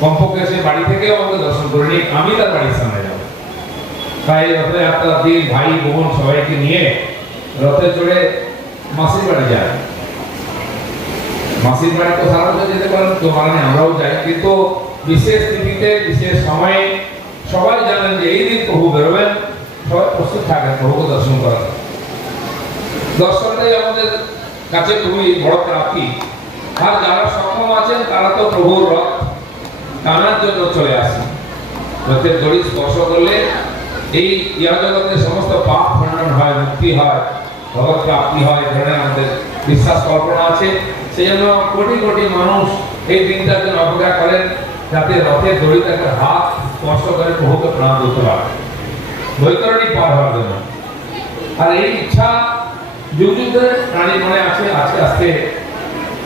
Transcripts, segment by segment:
কমপক্ষে বাড়ি থেকেও আমাকে দর্শন করে নিয়ে আমি তার বাড়ির সামনে যাব। তাই রথযাত্রার দিন ভাই, বোন সবাইকে নিয়ে রথে চড়ে মাসির বাড়ি যায়। মাসির বাড়ি তো সারা যেতে পারেন, তো মানে আমরাও যাই। কিন্তু বিশেষ তিথিতে, বিশেষ সময়ে সবাই জানেন যে এই দিন প্রভু বেরোবেন, সবাই প্রস্তুত থাকেন প্রভুকে দর্শন করার। দর্শনটাই আমাদের কাছে খুবই বড় প্রাপ্তি। আর যারা সক্ষম আছেন, তারা তো প্রভুর রথ টানার জন্য চলে আসে। রথের দড়ি স্পর্শ করলে এই ইয়া জগতের সমস্ত পাপ খণ্ডন হয়, মুক্তি হয় ভগৎ প্রাপ্তি হয় ধরনের আমাদের বিশ্বাস কল্পনা আছে। সেই জন্য কোটি কোটি মানুষ এই দিনটার জন্য অপেক্ষা করেন যাতে রথের দড়ি তাকে হাত স্পর্শ করে প্রভুকে প্রণাম করতে পারে। বৈতরণী পার হওয়ার জন্য। আর এই ইচ্ছা যুগ যুগ ধরে প্রাণী মনে আছে, আস্তে আস্তে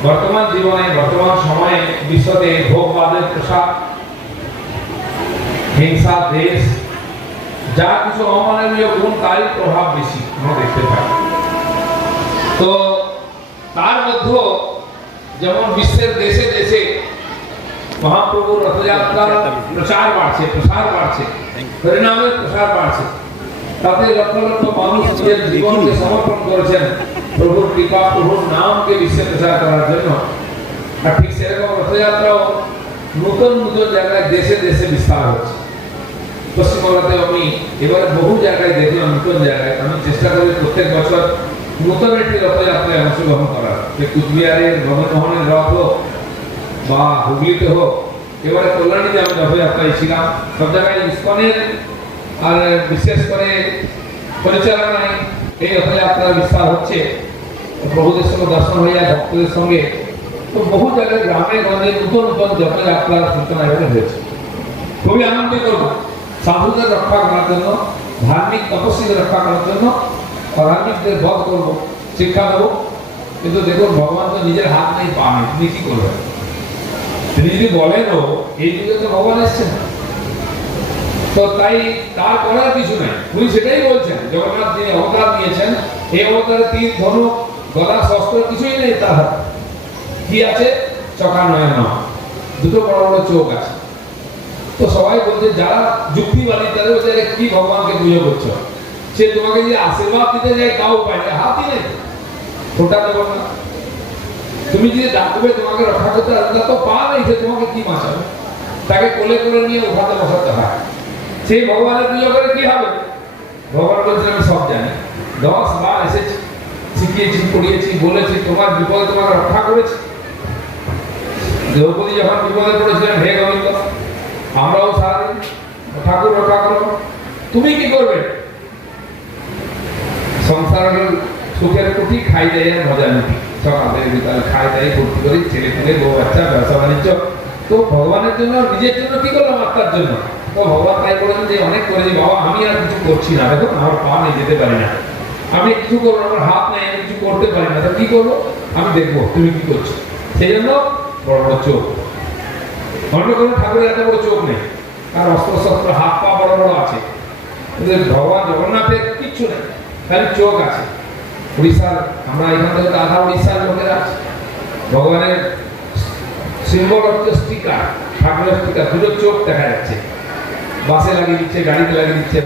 বর্তমান জীবনে, বর্তমান সময়ে বিশ্বতে ভোগবাদের প্রসার হিংসা, দেশ, যা কিছু অমানবীয় গুণ তারই প্রভাব বেশি আমরা দেখতে পাই। তো তার মধ্যে যেমন বিশ্বের দেশে দেশে মহাপ্রভুর রথযাত্রার প্রচার বাড়ছে, প্রসার বাড়ছে হরিনামের প্রসার বাড়ছে। তাতে লক্ষ লক্ষ মানুষ নিজের জীবনকে সমর্পণ করেছেন। প্রভুর কৃপা, প্রভুর নামকে বিশ্বে প্রচার করার জন্য। আর ঠিক সেরকম রথযাত্রাও নতুন নতুন জায়গায় দেশে দেশে বিস্তার হচ্ছে। পশ্চিমবঙ্গতে আমি এবারে বহু জায়গায় দেখলাম নতুন জায়গায়। আমি চেষ্টা করি প্রত্যেক বছর নতুন একটি রথযাত্রায় অংশগ্রহণ করার। যে কুচবিহারের মদনমোহনের রথ হোক বা হুগলিতে হোক, এবারে কল্যাণীতে আমি রথযাত্রায় ছিলাম। সব জায়গায় ইস্কনের আর বিশেষ করে পরিচালনায় এই রথযাত্রার বিস্তার হচ্ছে। প্রভুদের সঙ্গে দর্শন হয়ে যায় ভক্তদের সঙ্গে তো বহু জায়গায় গ্রামে, গঞ্জে নতুন নতুন রথযাত্রার সূচনা এবারে হয়েছে। খুবই আনন্দিত সাধুদের রক্ষা করার জন্য, ধার্মিক তপস্বীদের রক্ষা করার জন্য ধার্মিকদের বধ করব, শিক্ষা দেবো। কিন্তু দেখুন, ভগবান তো নিজের হাত নেই, পা নেই, তিনি কি করবেন? তিনি যদি বলেনও, এই যুগে তো ভগবান এসছেন। না তো তাই তার করার কিছু নাই। উনি সেটাই বলছেন, জগন্নাথ যিনি অবতার নিয়েছেন এই অবতারে তীর, ধনুক গদা শস্ত্র কিছুই নেই তার কি আছে? চকা নয় না দুটো বড় বড় চোখ আছে। তো সবাই বলছে, যারা যুক্তিবাদী তাদের বলছে কি ভগবানকে পুজো করছ? সে তোমাকে যদি আশীর্বাদ দিতে যায়, তাও পায় হাতই নেই। ফোটা দেবো না। তুমি যদি ডাকবে, তোমাকে রক্ষা করতে তো পা নেই সে তোমাকে কি বাঁচাবে? তাকে কোলে করে নিয়ে উঠাতে বসাতে হয়। সেই ভগবানের পুজো করে কি হবে? ভগবান বলছে আমি সব জানি। দশ বার এসেছি, শিখিয়েছি, পড়িয়েছি, বলেছি, তোমার বিপদে তোমাকে রক্ষা করেছি। দ্রৌপদী যখন বিপদে পড়েছিলেন, হে গোবিন্দ, আমরাও সারাদিন ঠাকুর রক্ষা করো তুমি কি করবে? সংসারের সুখের কুটি খাই দেয় মজা নিতি সকাল বিকাল খাই দেয় ভর্তি করি ছেলে পেলে বউ বাচ্চা ব্যবসা বাণিজ্য তো ভগবানের জন্য, নিজের জন্য কি করলাম? আত্মার জন্য। তো ভগবান তাই বলেন যে, অনেক করেছি বাবা, আমি আর কিছু করছি না। দেখো আমার পা নেই যেতে পারি না। আমি কিছু করব আমার হাত নেই আমি কিছু করতে পারি না। তো কি করব? আমি দেখব, তুমি কি করছ? সেই জন্য বড় বড় চোখ। অন্য কোনো ঠাকুরের এত বড় চোখ নেই। আর অস্ত্র শস্ত্র, হাত পা বড় বড় আছে। ভগবান জগন্নাথের কিচ্ছু নেই। খালি চোখ আছে। উড়িষ্যার, আমরা এখান থেকে আধা উড়িষ্যার লোকেরা আছে। ভগবানের সিম্বল হচ্ছে স্টিকার ঠাকুরের স্টিকার, দুটো চোখ দেখা যাচ্ছে। বাসে লাগিয়ে দিচ্ছে, গাড়িতে লাগিয়ে দিচ্ছে।